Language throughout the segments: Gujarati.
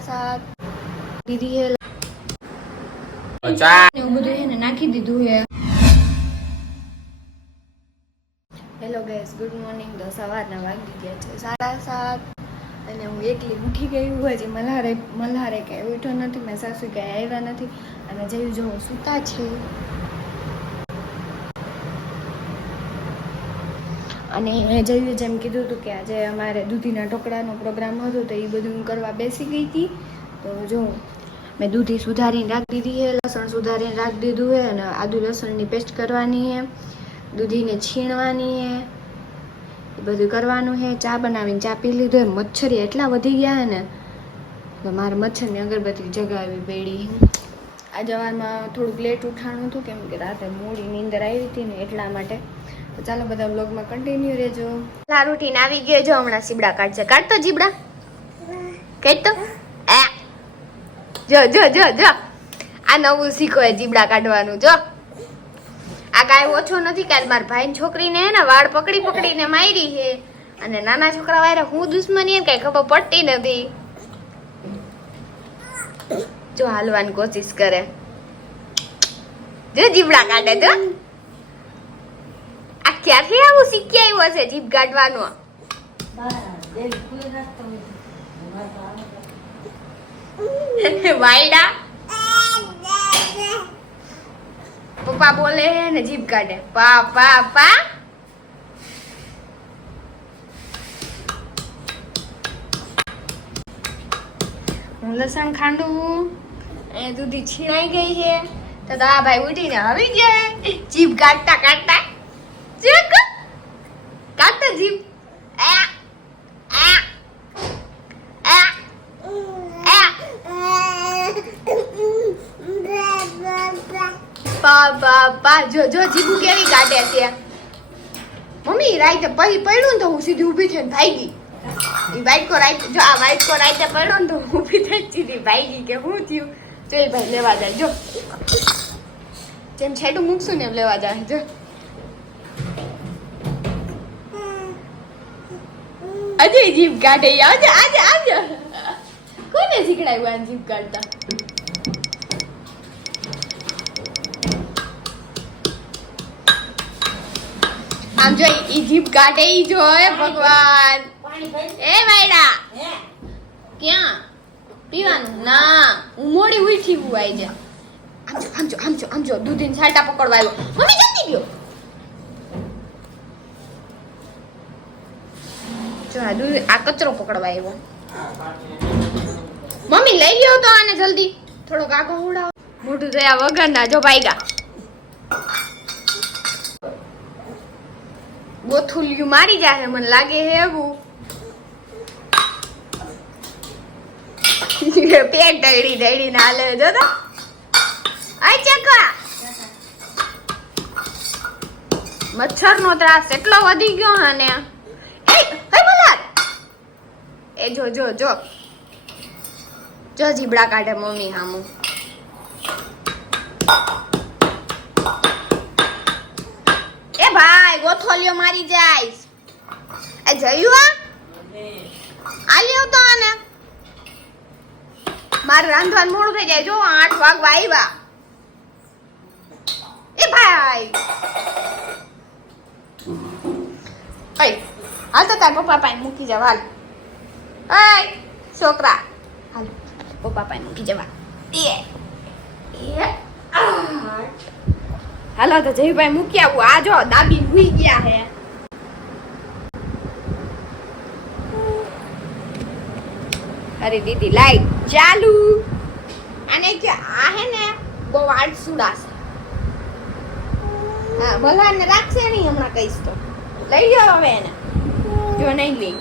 સાત દીદી હે. એવું બધું એને નાખી દીધું હે. હેલો ગેસ ગુડ મોર્નિંગ તો સવારના વાગી ગયા છે. સાડા સાત. અને હું એકલી ઉઠી ગઈ હું હજી મલ્હારે મલ્હારે ક્યાંય ઉઠ્યો નથી મેં સાસુ ક્યાંય આવ્યા નથી. અને જયું જો સૂતા છે. અને જઈએ જેમ કીધું હતું કે આજે અમારે દૂધીના ઢોકળાનો પ્રોગ્રામ હતો તો એ બધું હું કરવા બેસી ગઈ હતી. તો જો, મેં દૂધી સુધારીને રાખી દીધી છે લસણ સુધારીને રાખી દીધું છે અને આદુ લસણની પેસ્ટ કરવાની છે દૂધીને છીણવાની છે એ બધું કરવાનું છે ચા બનાવીને ચા પી લીધો મચ્છરી એટલા વધી ગયા ને, તો મારે મચ્છરની અગરબત્તી જગાવી પડી. આ જવારમાં થોડુંક લેટ ઉઠાણું હતું કેમ કે રાતે મોડી નીંદર આવી હતી ને એટલા માટે. તો ચાલો બધા બ્લોગમાં કન્ટિન્યુ રહેજો. આ રૂટીન આવી ગયો જો હમણાં સીબડા કાઢશે કાઢતો જીબડા? કાઢતો? જો જો જો જો. આ નવું શીખો એ જીબડા કાઢવાનું, જો. આ કાંઈ ઓછો નથી કાલ મારા ભાઈની છોકરીને હે ને વાળ પકડી પકડીને મારી છે અને નાના છોકરા વાયરે હું દુશ્મની હે કાંઈ ખબર પડતી નથી. જો હાલવાની કોશિશ કરે. જો જીબડા કાઢે તો. આ ક્યાંથી આવું શીખી આવ્યો છે જીભ કાઢવાનો? વાયડા. પપ્પા બોલે ને જીભ કાઢે. પા પા પા. લસણ ખાંડું, એ દૂધી છીણાઈ ગઈ છે. તો તો ભાઈ ઉઠીને આવી ગયા. જીભ કાઢતા કાઢતા ચેક કાઢતા જીભ. જો જો જીભું કેવી કાઢે છે. મમ્મી, રાઈતે પછી પડ્યું તો હું સીધી ઊભી થઈને ભાગી વાઈટ કો રાઈટ જો આ વાઈટ કો રાઈતે પડ્યો તો હું ઊભી થઈ સીધી ભાગી કે હું થયું? તો એ ભાઈ લેવા જાય. જો. જેમ છેડું મૂકશું ને એમ લેવા જાય. જો. અજય જીભ કાઢે આજે આજે આજે. કોને શીખડાવ્યું આ જીભ કાઢતા? આમ જો ઈ જીભ કાઢે ઈ જોય ભગવાન. એ વાયડા. ક્યાં? પીવાનું? ના. હું મોડી ઉઠી હું આવી જા. આમજો આમજો આમજો આમજો દૂધીન છાંટા પકડવા આવ્યો. મમ્મી જતી ગયો. જો આ દૂધ આ કચરો પકડવા આવ્યો. મમ્મી લઈ ગયો તો આને જલ્દી. થોડોક કાકો ઉડાવ. મોઢું થયા વગરના જો ભાઈગા. ગોથુલિયું મારી જાહે મને લાગે હે એવું. પેટ દડી દડી ના લે જો તો. આય ચકા મચ્છર નો ત્રાસ એટલો વધી ગયો હાને એ કઈ બોલા એ જો જો જો. જો જીબડા કાઢે મમ્મી હામું. એ ભાઈ ગોથોલિયો મારી જાય. એ જયું આ? આ લ્યો તો આને. મારે રાંધવાનું મોડું થઈ જાય. જો, આઠ વાગવા આવ્યા. એ ભાઈ. અય હાલ તો તાર પપ્પા પાસે મૂકી જવા, હાલ. અય છોકરા. હાલ, પપ્પા પાસે મૂકી જવા. એ હાલો તો જયભાઈ મૂકી આવું. આ જો, દાબી હુઈ ગયા હે. અરે દીદી, લાઈટ. ચાલુ. અને કે આ હે ને બહુ આળસુડા છે. ભલા ને રાખશે નહીં હમણાં કહીશ તો. લઈ લ્યો હવે એને. જો નહીં લઈ.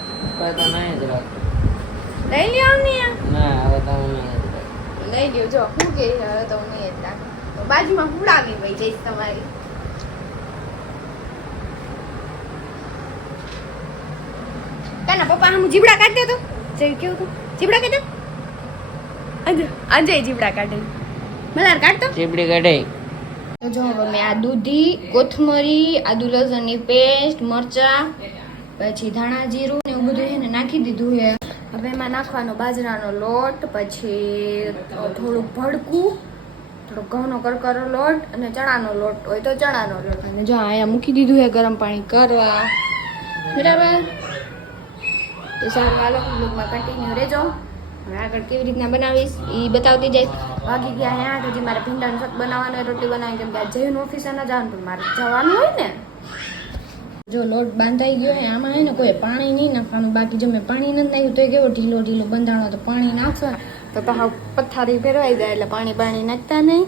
લઈ લ્યો ને. હવે તો હું. લઈ લ્યો જો હું કે હવે તો હું નહીં જ બાજુમાં હુડાવી ભાઈ જઈશ તમારી. તાના પપ્પા હું જીબડા કાઢી દે તો. કેવું તું. જીબડા કાઢે અંજય અંજય જીબડા કાઢે. મલાર કાઢતો? ચીપડી કાઢી. જો હવે મેં આ દૂધી કોથમરી આદુ લસણની પેસ્ટ મરચા પછી ધાણા જીરું ને એવું બધું છે ને નાખી દીધું છે. હવે એમાં નાખવાનો બાજરાનો લોટ પછી થોડું ભડકું થોડો ઘઉંનો કરકરો લોટ અને ચણાનો લોટ હોય તો ચણાનો લોટ. અને જો અહીંયા મૂકી દીધું છે ગરમ પાણી કરવા. બરાબર? તો સારું આ લોકો કન્ટિન્યુ રહેજો. આગળ કેવી રીતના બનાવીશ એ બતાવતી જઈશ વાગી ગયા અહીંયા આઠ હજી મારે ભીંડાનું શાક બનાવવાનું હોય, રોટલી બનાવી કેમ કે આ જૈન ઓફિસે ન જવાનું પણ મારે જવાનું હોય ને. જો લોટ બાંધાઈ ગયો હોય આમાં હે ને કોઈ પાણી નહીં નાખવાનું બાકી જો મેં પાણી નથી નાખ્યું તો કેવો ઢીલો ઢીલો બંધાણો તો પાણી નાખશો તો તો હા પથ્થારી ફેરવાઈ જાય એટલે પાણી પાણી નાખતા નહીં.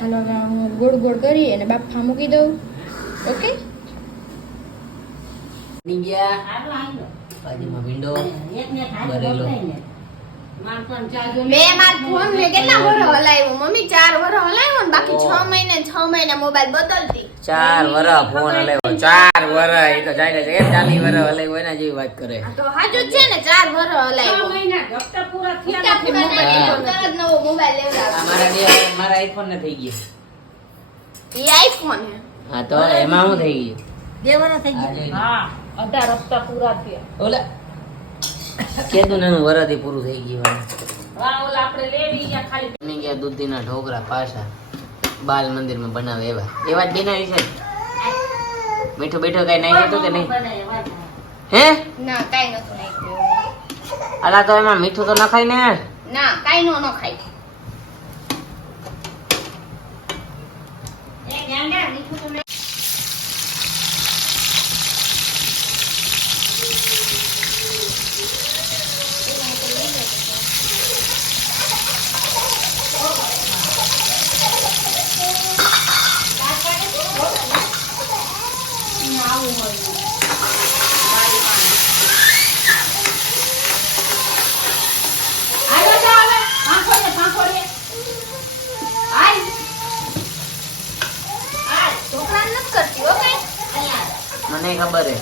હાલો હું ગોળ ગોળ કરી અને બાફા મૂકી દઉં. ઓકે? ગયા. ભીંડો બરેલો. મેં માર ફોન ને કેટલા વર હલાવ્યો. મમ્મી ચાર વર હલાવ્યો ને બાકી છ મહિને છ મહિને મોબાઈલ બદલતી. ચાર વર ફોન હલાવ્યો. ચાર વર એ તો જાય છે. ચાલી વર હલાવ્યો એના જેવી વાત કરે. તો હાજુ છે ને ચાર વરો હલાવ્યો. હપ્તા પૂરા થયા તરત નવો મોબાઈલ લેવડાવ્યો. મારા બે મારા આઈફોન ને થઈ ગયો. ઈ આઈફોન હે હા તો એમાં હું થઈ ગયું? અઢાર હપ્તા પૂરા થયા. ઓલા કેદું એનું વરાથી પૂરું થઈ ગયું હવે. વાહ ઓલા આપણે લેવી ગયા ખાલી બની ગયા દૂધીના ઢોકળા પાછા બાલ મંદિરમાં બનાવે એવા. એવા જ બનાવી છે મીઠું બીઠું કઈ નહીં હતું કે નહીં? હે? ના કાઈ નતું નાખ્યું. અલા તો એમાં મીઠું તો નખાય ને? ના કાઈ નો ન ખાય છોકરા નથી કરતી હો કઈ મને ખબર હે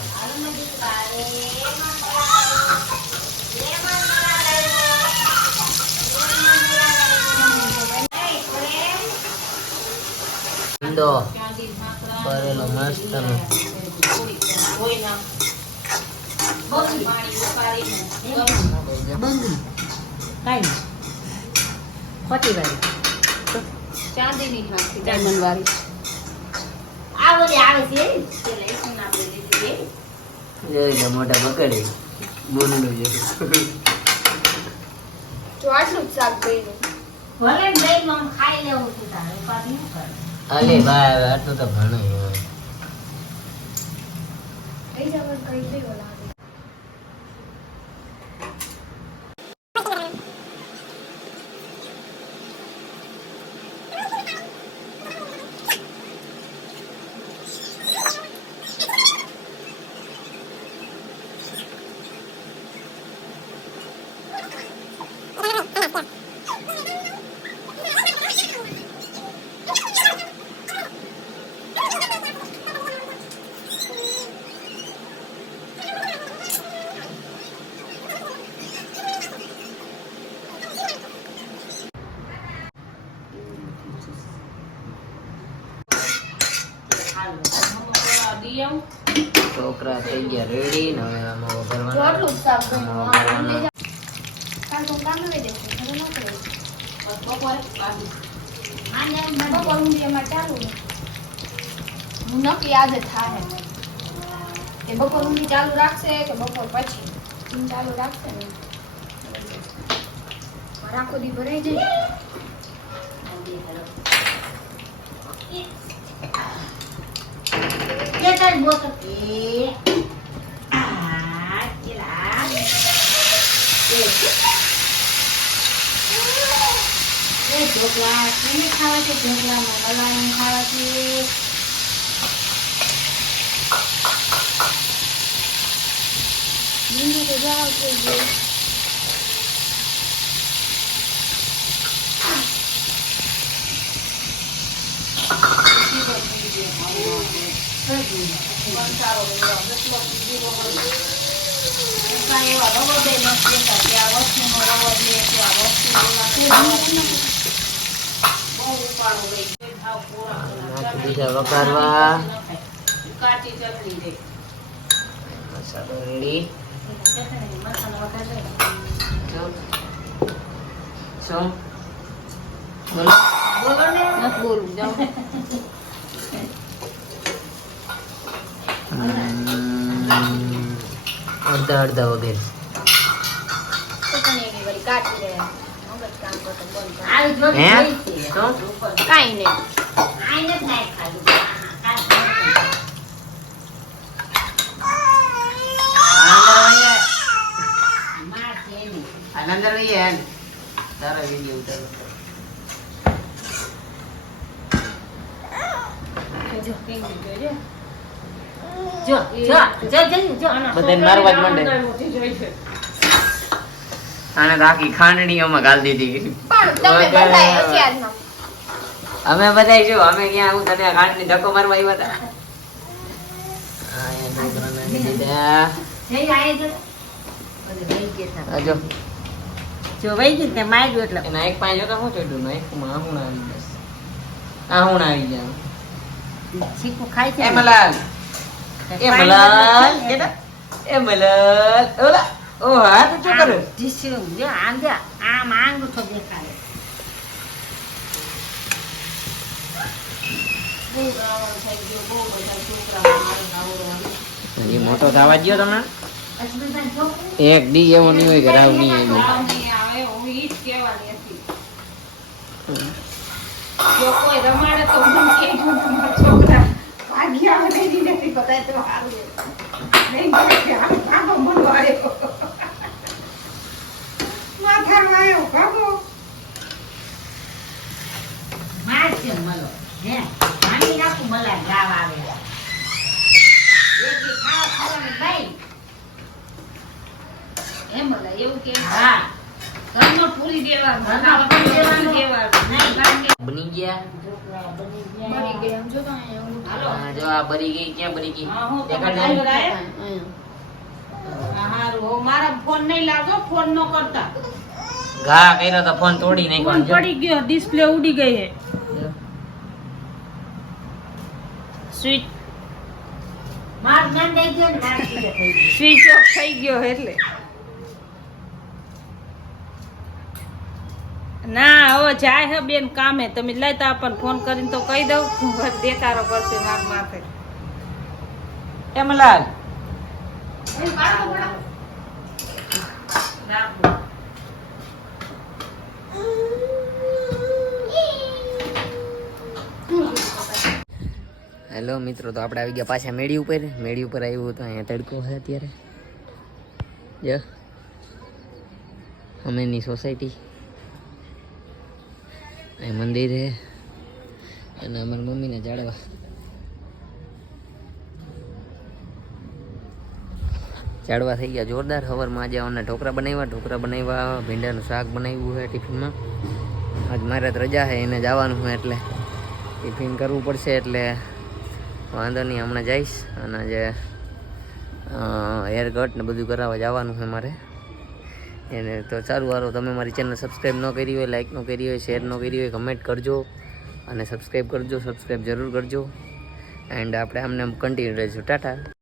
ઈંડો ભરેલો મસ્ત નો. ખોટી વાળી ચાંદીની ડાયમંડ વાળી જોઈ મોટા પકડી છે. જો આટલું જ શાક બન્યું. ભલે ને ખાઈ લેવું છે તારે કરે. અલે ભાઈ આટલું તો ઘણું કઈ જવાનું કઈ કઈ લાગે હાલો મમ્મી પેલા દી આવું છોકરા થઈ ગયા રેડી ને હવે આમાં જો વઘારવાના આટલું જ શાક આમાં બન્યું વઘારવાના આ લઈ જા. કાલ તો કામ લઈ દેશે ઘરે ન કરે બસ બપોરે કાઢી આને એમ બપોર ઊંધી અમારે ચાલુ ને હું નક્કી આજે થાય કે બપોર ઊંધી ચાલુ રાખશે કે બપોર પછી ઊંઘ ચાલુ રાખશે ને મારે આખો દી ભરાઈ જાય કે તારી બોતલ એ આ કેલા એ ઢોકળા કેને ખાવા છે ઢોકળામાં મલાઈ ખાવા છે લીંબુ તો જાવ થઈ ગયું કાંઈ દીધા વઘારવા કાચી ચટણી દે મસાલો રેડી બોલો બોલો ને બોલું જાઓ અડધા અડધા વગેરે. કામ તારા વીડિયો ઉતારો. જો, જોઈ રે. જો, જો, જો, જો, બધાને મારવા જ માંડે. છોકરાને મોટી જોઈ છે. આને તો આખી ખાંડણીઓમાં ગાળ દીધી પણ તમે બધાએ અત્યારમાં અમે બધા શું અમે ક્યાં હું તને ખાંડની ધક્કો મારવા આવ્યા હતા આ એ છોકરાને દીધા. જઈ આઈ જો. વહી ગયા હતા. આ જો જો વહી ગઈ તે માર્યું એટલે એના એક પાંચ જોતા શું ચોટ્યું ને એકમાં આહુણ આવી બસ આહુણ આવી જાય ચીકુ ખાય છે એ મલાલ. કેતા? એ મલાલ ઓલા ઓ હા તું શું કરે ઢીસ્યું. જો, બહુ બધા છોકરાઓ મારે રાવણ. હજી મોટો થવા ગયો તમે? એક દી એવો નહીં હોય આવ્યો રાવ નહીં આવે, હું ઈ જ કહેવાની હતી. જો કોઈ રમાડે તો હું કે છોકરા ભાગ્યા નહીં મનો મલો. હે, ભાંગી નાખું મલા ગાવ આવે. એક ખાવા એવું કે હા બની ગયા? મરી ગયા. આમ જો તો અહીંયા ઊંઘ. હાલો. હા, જો આ બરી ગઈ ક્યાં બરી ગઈ? હા, હું તો દેખાડ બધાય દે. બધાય. અહીંયા. હા, હારું. હવે મારા ફોન નહીં લાવજો ફોન નો કરતા. ઘા કર્યો તો ફોન તોડી નાખ્યો પડી ગયો ડિસ્પ્લે ઉડી ગઈ હે. સ્વિચ માર ગયો સ્વિચ ઓફ થઈ ગયો એટલે. ના હવે જાય હે બેન કામે. તમે લેતા આપણને ફોન કરીને તો કહી દઉં. બસ દેકારો કરશે માર માથે. એ મલાલ હેલો મિત્રો તો આપણે આવી ગયા પાછા મેળી ઉપર. મેળી ઉપર આવ્યું તો અહીંયા તડકો છે અત્યારે. જો. અમેની સોસાયટી અહીં મંદિર છે અને અમારી મમ્મીને જાળવા ચાડવા થઈ ગયા જોરદાર. સવારમાં આજે અમને ઢોકળા બનાવ્યા. ઢોકળા બનાવ્યા, ભીંડાનું શાક બનાવ્યું છે ટિફિનમાં. આજ મારે તો રજા છે એને જવાનું છે એટલે ટિફિન કરવું પડશે એટલે વાંધો નહીં, હમણાં જઈશ. અને જે હેર કટ ને બધું કરાવવા જવાનું છે મારે. એને તો સારું વારો તમે મારી ચેનલ સબસ્ક્રાઈબ ન કરી હોય લાઈક ન કરી હોય શેર ન કરી હોય કમેન્ટ કરજો અને સબસ્ક્રાઈબ કરજો સબસ્ક્રાઈબ જરૂર કરજો. એન્ડ આપણે આમને કન્ટિન્યુ રહીશું. ટાટા